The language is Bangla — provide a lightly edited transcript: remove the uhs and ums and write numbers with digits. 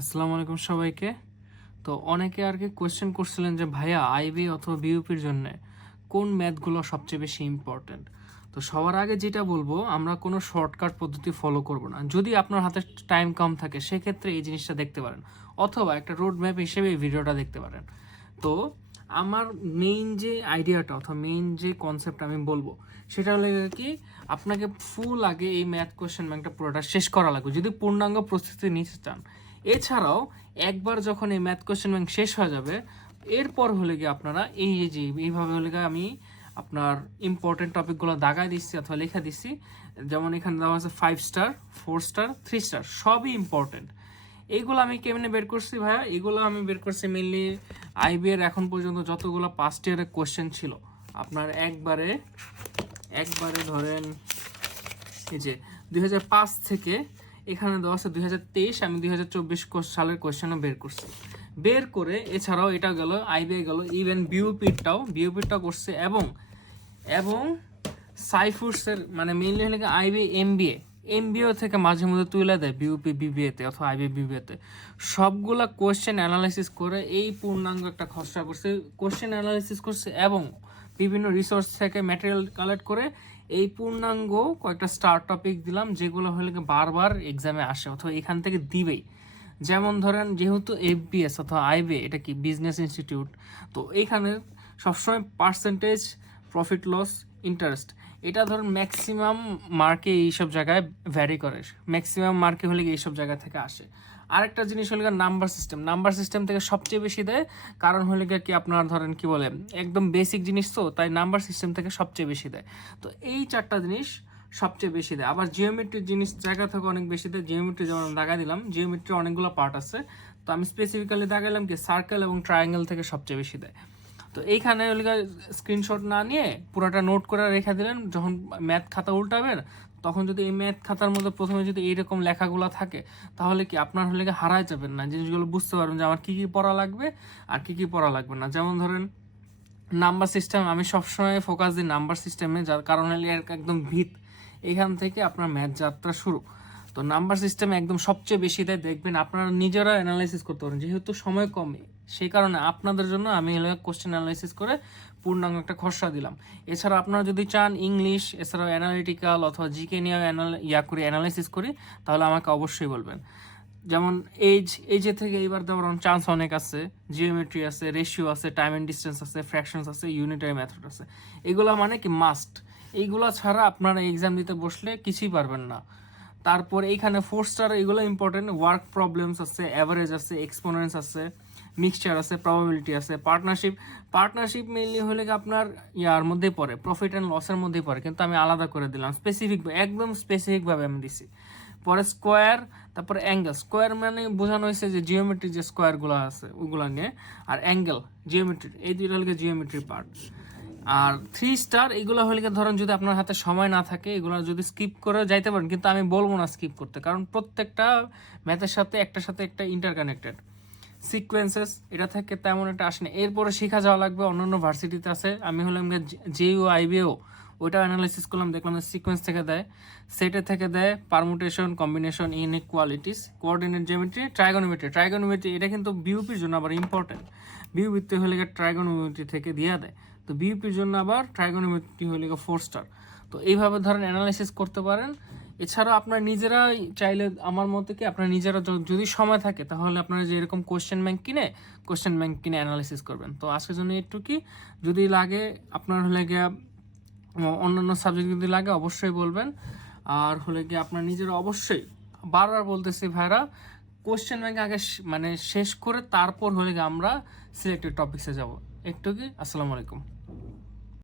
আসসালামু আলাইকুম সবাইকে। তো অনেকে আর কি কোয়েশ্চেন করছিলেন যে ভাইয়া আইবি অথবা বিইউপির জন্য কোন ম্যাথগুলো সবচেয়ে বেশি ইম্পর্ট্যান্ট। তো সবার আগে যেটা বলবো, আমরা কোনো শর্টকাট পদ্ধতি ফলো করব না। যদি আপনার হাতে টাইম কম থাকে সেক্ষেত্রে এই জিনিসটা দেখতে পারেন, অথবা একটা রোড ম্যাপ হিসেবে এই ভিডিওটা দেখতে পারেন। তো আমার মেইন যে আইডিয়াটা অথবা মেইন যে কনসেপ্ট আমি বলবো সেটা হলো কি, আপনাকে ফুল আগে এই ম্যাথ কোয়েশ্চেন ব্যাংকটা পুরোটা শেষ করা লাগবে যদি পূর্ণাঙ্গ প্রস্তুতি নিতে চান। এছাড়াও একবার যখন এই ম্যাথ কোয়েশ্চেন ব্যাংক শেষ হয়ে যাবে, এরপর হলে গিয়ে আপনারা যে এইভাবে হলে গিয়ে আমি আপনার ইম্পর্টেন্ট টপিকগুলো দাগায় দিচ্ছি অথবা লেখা দিচ্ছি। যেমন এখানে দেওয়া আছে 5 স্টার, 4 স্টার, 3 স্টার, সবই ইম্পর্টেন্ট। এইগুলো আমি কেমনে বের করছি ভাইয়া? এগুলো আমি বের করছি মেনলি আইবি এর এখন পর্যন্ত যতগুলো পাস্ট ইয়ারের কোয়েশ্চেন ছিল আপনার একবারে ধরেন এই যে 2005 থেকে এখানে দেওয়া আছে 2023, আমি 2024 সালের কোয়েশ্চেনও বের করছি। বের করে এছাড়াও এটা গেল আইবিএ গেল, ইভেন বিউপিটাও করছে এবং সাইফুসের মানে মেইনলি হলে আইবি এমবিএ থেকে মাঝে মধ্যে তুলে দেয় বিউপি বিবিএতে অথবা আইবি বিবিএতে। সবগুলা কোয়েশ্চেন অ্যানালাইসিস করে এই পূর্ণাঙ্গ একটা খসড়া করছে, কোয়েশ্চেন অ্যানালাইসিস করছে এবং বিভিন্ন রিসোর্স থেকে ম্যাটেরিয়াল কালেক্ট করে এই পূর্ণাঙ্গ কয়েকটা স্টার টপিক দিলাম, যেগুলো হলে বারবার এক্সামে আসে অথবা এখান থেকে দিবেই। যেমন ধরেন, যেহেতু এফবিএস অথবা আইবি এটা কি বিজনেস ইনস্টিটিউট, তো এইখানে সবসময় পার্সেন্টেজ, প্রফিট লস, ইন্টারেস্ট, এটা ধরুন ম্যাক্সিমাম মার্কে এইসব জায়গায় ভ্যারি করে, ম্যাক্সিমাম মার্কে হলে এইসব জায়গা থেকে আসে। আরেকটা জিনিস হলে নাম্বার সিস্টেম থেকে সবচেয়ে বেশি দেয়, কারণ হলে কি আপনার ধরেন কি বলে একদম বেসিক জিনিস, তো তাই নাম্বার সিস্টেম থেকে সবচেয়ে বেশি দেয়। তো এই চারটা জিনিস সবচেয়ে বেশি দেয়। আবার জিওমেট্রির জিনিস জায়গা থেকে অনেক বেশি দেয়। জিওমেট্রি যেমন দাগা দিলাম, জিওমেট্রির অনেকগুলো পার্ট আছে, তো আমি স্পেসিফিক্যালি দাগাইলাম কি সার্কেল এবং ট্রায়াঙ্গেল থেকে সবচেয়ে বেশি দেয়। তো এইখানে স্ক্রিনশট না নিয়ে পুরোটা নোট করে রেখে দিলেন, যখন ম্যাথ খাতা উল্টাবেন তখন যদি এই ম্যাথ খাতার মধ্যে প্রথমে যদি এইরকম লেখাগুলো থাকে, তাহলে কি আপনার হলে হারায় যাবেন না, জিনিসগুলো বুঝতে পারবেন যে আমার কী কী পড়া লাগবে আর কী কী পড়া লাগবে না। যেমন ধরেন নাম্বার সিস্টেম, আমি সবসময় ফোকাস দিই নাম্বার সিস্টেমে, যার কারণ হলে একদম ভিত, এখান থেকে আপনার ম্যাথ যাত্রা শুরু। তো নাম্বার সিস্টেমে একদম সবচেয়ে বেশি দেয়, দেখবেন আপনারা নিজেরা অ্যানালাইসিস করতে পারেন, যেহেতু সময় কমে সেই কারণে আপনাদের জন্য আমি কোশ্চেন অ্যানালাইসিস করে পূর্ণাঙ্গ একটা খসড়া দিলাম। এছাড়া আপনারা যদি চান ইংলিশ এছাড়াও অ্যানালিটিক্যাল অথবা জিকে নিয়ে করি অ্যানালাইসিস করি, তাহলে আমাকে অবশ্যই বলবেন। যেমন এইজে থেকে এইবার দেওয়ার চান্স অনেক আছে, জিওমেট্রি আছে, রেশিও আছে, টাইম অ্যান্ড ডিস্টেন্স আছে, ফ্র্যাকশনস আছে, ইউনিটারি মেথড আছে। এগুলো মানে কি মাস্ট, এইগুলো ছাড়া আপনারা এক্সাম দিতে বসলে কিছুই পারবেন না। তারপর এইখানে 4 স্টার, এগুলো ইম্পর্টেন্ট, ওয়ার্ক প্রবলেমস আছে, অ্যাভারেজ আছে, এক্সপোনেন্স আছে, মিক্সচার আছে, প্রবাবিলিটি আছে, পার্টনারশিপ মেইনলি হলে আপনার ইয়ার মধ্যেই পড়ে, প্রফিট অ্যান্ড লসের মধ্যেই পড়ে, কিন্তু আমি আলাদা করে দিলাম একদম স্পেসিফিকভাবে আমি দিছি। পরে স্কোয়ার, তারপরে অ্যাঙ্গেল। স্কোয়ার মানে বোঝানো হয়েছে যে জিওমেট্রি যে স্কোয়ারগুলো আছে ওগুলো নিয়ে, আর অ্যাঙ্গেল জিওমেট্রি, এই দুইটা হলে জিওমেট্রি পার্ট। আর 3 স্টার এগুলো হলে ধরেন যদি আপনার হাতে সময় না থাকে এগুলো যদি স্কিপ করে যাইতে পারেন, কিন্তু আমি বলবো না স্কিপ করতে, কারণ প্রত্যেকটা ম্যাথের সাথে একটা ইন্টারকানেক্টেড। সিকোয়েন্সেস এটা থেকে তেমন একটা আসে না, এরপরে শেখা যাওয়া লাগবে, অন্যান্য ভার্সিটিতে আছে। আমি হলাম জেইউ আইবিও, ওইটা অ্যানালাইসিস করলাম, দেখলাম সিকোয়েন্স থেকে দেয়, সেটের থেকে দেয়, permutation, combination, inequalities, coordinate geometry, trigonometry এটা কিন্তু বিউপির জন্য আবার ইম্পর্টেন্ট। বিউপিতে হলে ট্রাইগোনোমেট্রি থেকে দিয়ে দেয়, তো বিউপির জন্য আবার ট্রাইগোনোমেট্রি হলে 4 স্টার। তো এইভাবে ধরেন অ্যানালাইসিস করতে পারেন। এছাড়া আপনারা নিজেরা চাইলে আমার মতে কি আপনারা নিজেরা যদি সময় থাকে তাহলে আপনারা যে এরকম কোশ্চেন ব্যাংক কিনে অ্যানালাইসিস করবেন। তো আজকের জন্য একটু কি, যদি লাগে আপনার হলে গিয়া অন্যান্য সাবজেক্ট যদি লাগে অবশ্যই বলবেন। আর হলে গিয়ে আপনার নিজেরা অবশ্যই, বারবার বলতেছি ভাইরা, কোশ্চেন ব্যাংক আগে মানে শেষ করে তারপর হলে গিয়ে আমরা সিলেক্টেড টপিক্সে যাব। একটু কি, আসসালামু আলাইকুম।